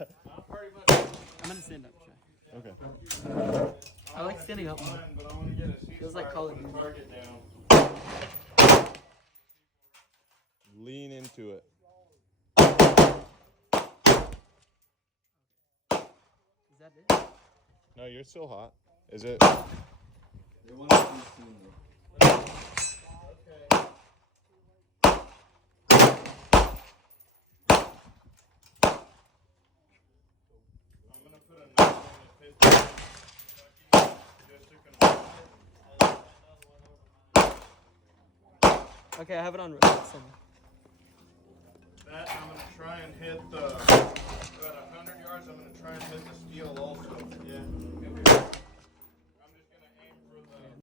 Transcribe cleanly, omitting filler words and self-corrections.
I'm gonna stand up, Shay. Okay. I like standing up more. Feels like Call of Duty. Lean into it. Is that it? No, you're still hot. Is it? They want to see soon, though. Okay, I have it on. That I'm going to try and hit the, about 100 yards, I'm going to try and hit the steel also. Yeah.